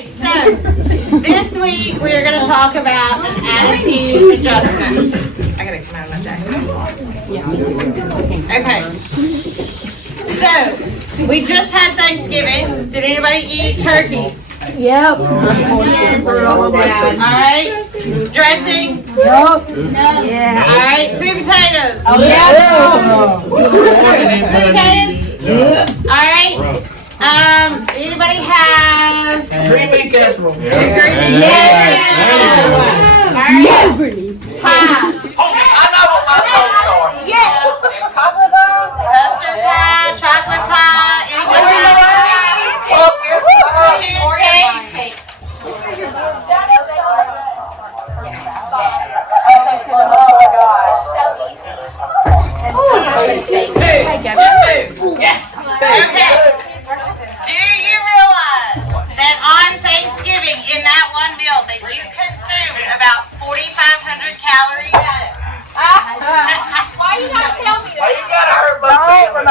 So, this week we're going to talk about an attitude adjustment. I got to come out of my jacket. Okay. So, we just had Thanksgiving. Did anybody eat turkey? Yep. Alright. Dressing? Yup. Yeah. Alright. Sweet potatoes? Oh, yeah. Sweet potatoes? Alright. Anybody have Green bean casserole. green bean? Yeah. Alright. Pie. I know what my votes are. Yes. Chocolate balls? Custard pie, chocolate pie. Anybody have cheesecake? Food. Yes. Okay. Do you realize that on Thanksgiving, in that one meal, that you consumed about 4,500 calories? Why you gotta tell me Why that? you gotta hurt my feelings?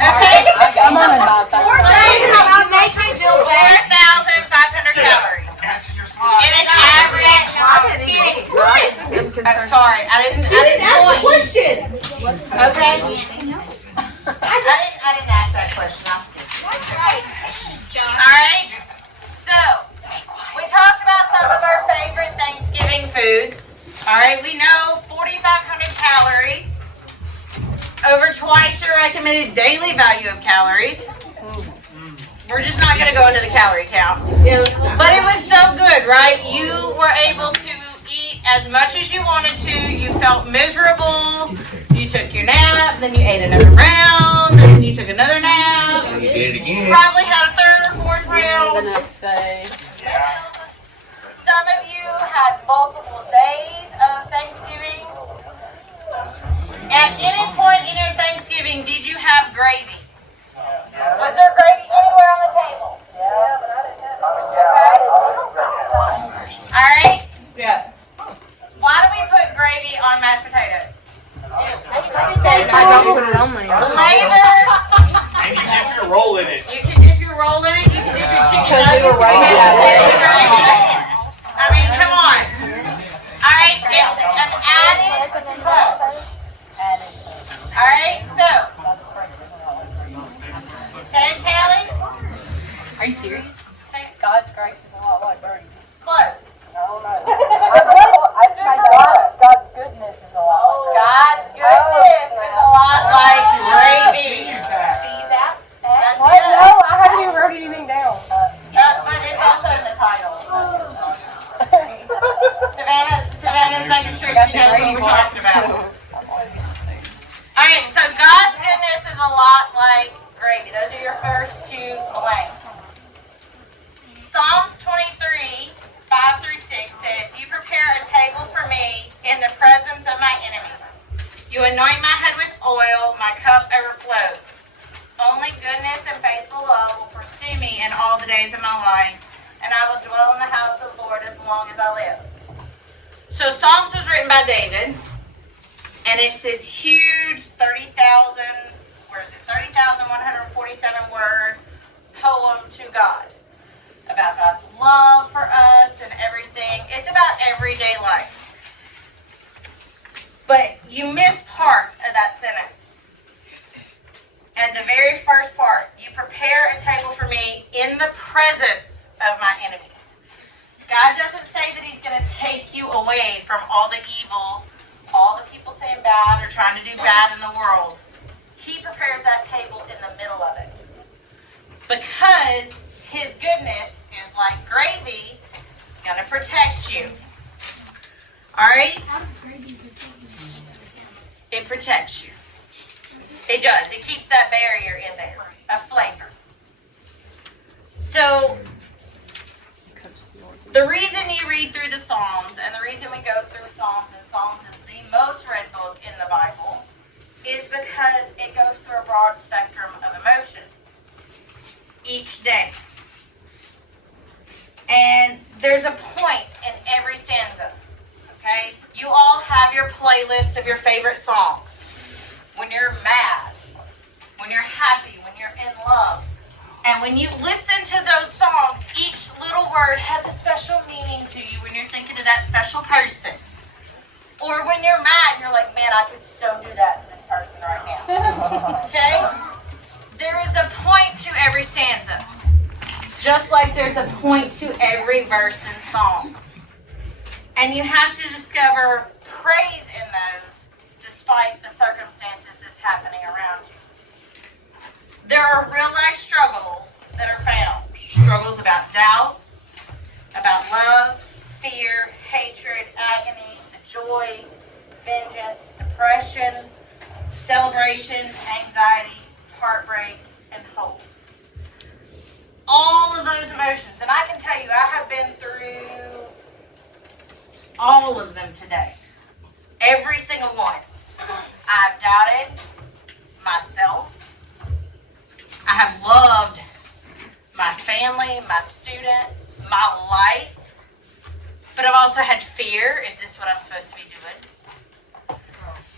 Okay. I'm on about that. 4,500 calories. In an average. Sorry, I didn't question. Okay. I didn't ask that question. All right. So we talked about some of our favorite Thanksgiving foods. All right. We know 4,500 calories. Over twice your recommended daily value of calories. We're just not going to go into the calorie count. But it was so good, right? You were able to eat as much as you wanted to. You felt miserable. You took your nap. Then you ate another round. And then you took another nap. You did it again. Probably had a third or fourth round. The next day. Some of you had multiple days of Thanksgiving. At any point in your Thanksgiving, did you have gravy? Was there gravy anywhere on the table? Alright? Yeah. Why do we put gravy on mashed potatoes? Flavor. And you dip your roll in it. You can dip your roll in it. You can dip your chicken nuggets. You can dip your gravy. I mean, come on. Alright, it's an added plus. Alright, so. Say it, Callie. Are you serious? Say it. God's grace is a lot like burning. Close. God's goodness is a lot God's goodness is a lot like gravy. See that? What? No, I haven't even wrote anything down. It's also in the title. Savannah's making sure she knows what we're talking about. Alright, so God's goodness is a lot like gravy. Those are your first two blanks. Psalms 23, 5 through 6 says, "You prepare a table for me in the presence of my enemies. You anoint my head with oil, my cup overflows. Only goodness and faithful love will pursue me in all the days of my life, and I will dwell in the house of the Lord as long as I live." So Psalms was written by David, and it's this huge 30,147 word poem to God about God's love for us and everything. It's about everyday life. But you missed part of that sentence. And the very first part, you prepare a table for me in the presence of my enemies. God doesn't say that he's going to take you away from all the evil, all the people saying bad or trying to do bad in the world. He prepares that table in the middle of it. Because his goodness is like gravy, it's going to protect you. Alright? It protects you. It does. It keeps that barrier in there of flavor. So, the reason you read through the Psalms, and the reason we go through Psalms, and Psalms is the most read book in the Bible, is because it goes through a broad spectrum of emotions each day. And there's a point in every stanza, okay? You all have your playlist of your favorite songs. When you're mad, when you're happy, when you're in love. And when you listen to those songs, each little little word has a special meaning to you when you're thinking of that special person. Or when you're mad and you're like, man, I could so do that to this person right now. Okay? There is a point to every stanza. Just like there's a point to every verse in Psalms. And you have to discover praise in those despite the circumstances that's happening around you. There are real life struggles that are found. Struggles about doubt, about love, fear, hatred, agony, joy, vengeance, depression, celebration, anxiety, heartbreak, and hope. All of those emotions. And I can tell you, I have been through all of them today. Every single one. I've doubted myself. I have loved my family, my students, my life. But I've also had fear. Is this what I'm supposed to be doing?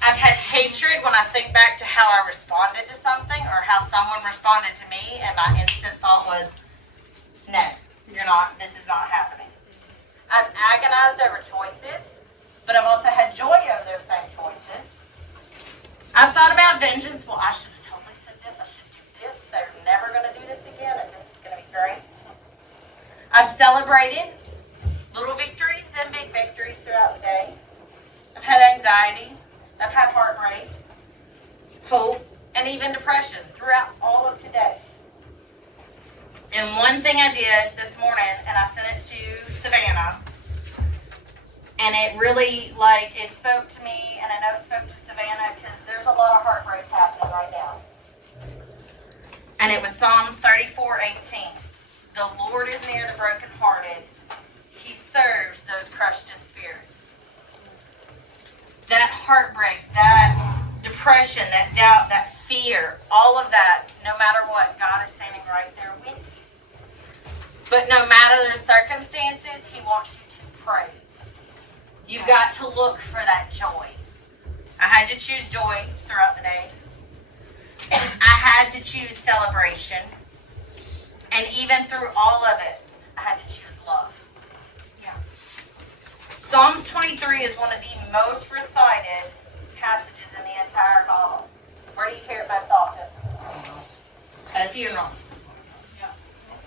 I've had hatred when I think back to how I responded to something or how someone responded to me, and my instant thought was, no, you're not, this is not happening. I've agonized over choices, but I've also had joy over those same choices. I've thought about vengeance. Well, I should have totally said this. I should do this. They're never going to do this again, and this is going to be great. I've celebrated little victories and big victories throughout the day. I've had anxiety. I've had heartbreak, hope, and even depression throughout all of today. And one thing I did this morning, and I sent it to Savannah, and it really, it spoke to me, and I know it spoke to Savannah because there's a lot of heartbreak happening right now. And it was Psalms 34:18. The Lord is near the brokenhearted. He serves those crushed in spirit. That heartbreak, that depression, that doubt, that fear, all of that, no matter what, God is standing right there with you. But no matter the circumstances, He wants you to praise. You've got to look for that joy. I had to choose joy throughout the day. I had to choose celebration. And even through all of it, I had to choose love. Psalms 23 is one of the most recited passages in the entire Bible. Where do you hear it most often? At a funeral.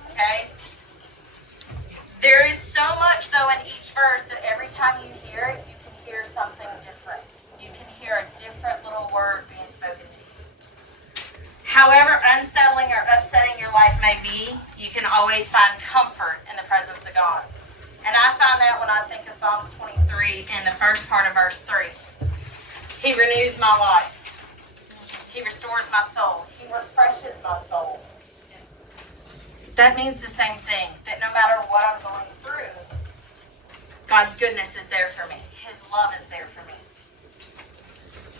Okay? There is so much, though, in each verse that every time you hear it, you can hear something different. You can hear a different little word being spoken to you. However unsettling or upsetting your life may be, you can always find comfort in the presence of God. And I find that when I think of Psalms 23 in the first part of verse 3. He renews my life. He restores my soul. He refreshes my soul. That means the same thing, that no matter what I'm going through, God's goodness is there for me. His love is there for me.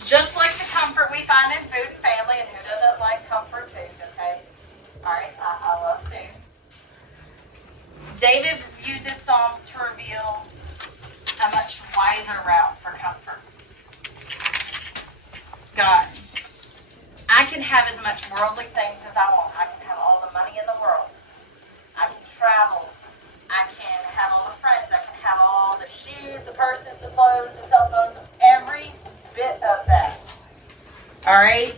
Just like the comfort we find in food and family, and who doesn't like comfort food, okay? All right, I love food. David uses Psalms to reveal a much wiser route for comfort. God, I can have as much worldly things as I want. I can have all the money in the world. I can travel. I can have all the friends. I can have all the shoes, the purses, the clothes, the cell phones, every bit of that. All right?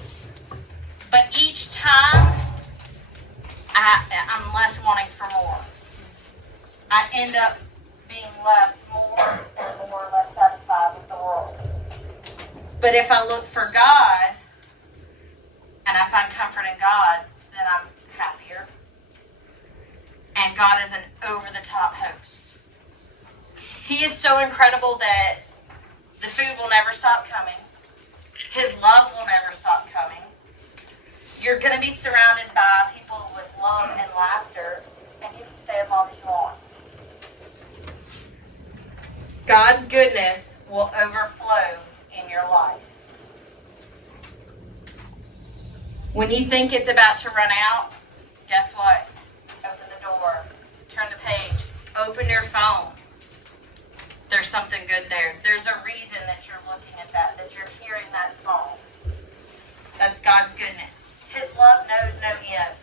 But each time, I'm left wanting for more. I end up being left more and more less satisfied with the world. But if I look for God, and I find comfort in God, then I'm happier. And God is an over-the-top host. He is so incredible that the food will never stop coming. His love will never stop coming. You're going to be surrounded by people with love and laughter, and you can stay as long as you want. God's goodness will overflow in your life. When you think it's about to run out, guess what? Open the door. Turn the page. Open your phone. There's something good there. There's a reason that you're looking at that you're hearing that song. That's God's goodness. His love knows no end.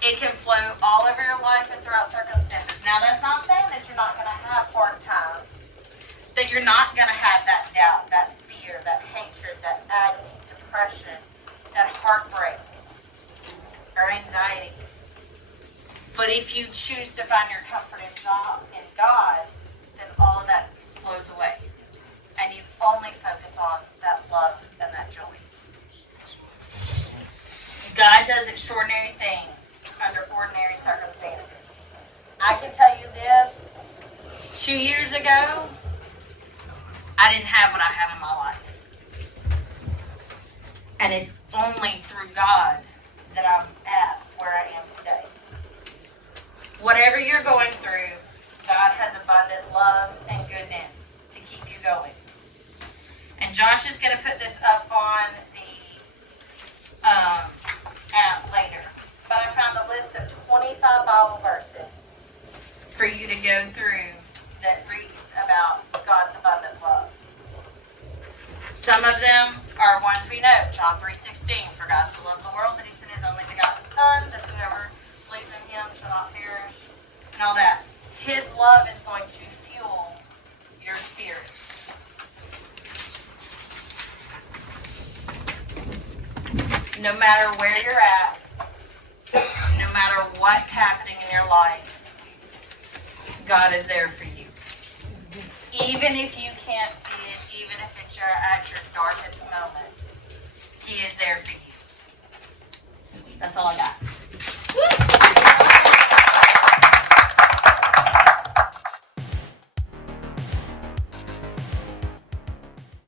It can flow all over your life and throughout circumstances. Now, that's not saying that you're not going to have hard times, that you're not going to have that doubt, that fear, that hatred, that agony, depression, that heartbreak, or anxiety. But if you choose to find your comfort in God, then all of that flows away. And you only focus on that love and that joy. God does extraordinary things under ordinary circumstances. I can tell you this, 2 years ago, I didn't have what I have in my life. And it's only through God that I'm at where I am today. Whatever you're going through, God has abundant love and goodness to keep you going. And Josh is going to put this up on the app later. But I found a list of 25 Bible verses for you to go through that reads about God's abundant love. Some of them are ones we know. John 3:16, for God so loved the world that he sent his only begotten Son, that whoever believes in him shall not perish, and all that. His love is going to fuel your spirit. No matter where you're at, no matter what's happening in your life, God is there for you. Even if you can't see it, even if it's at your darkest moment, he is there for you. That's all I got.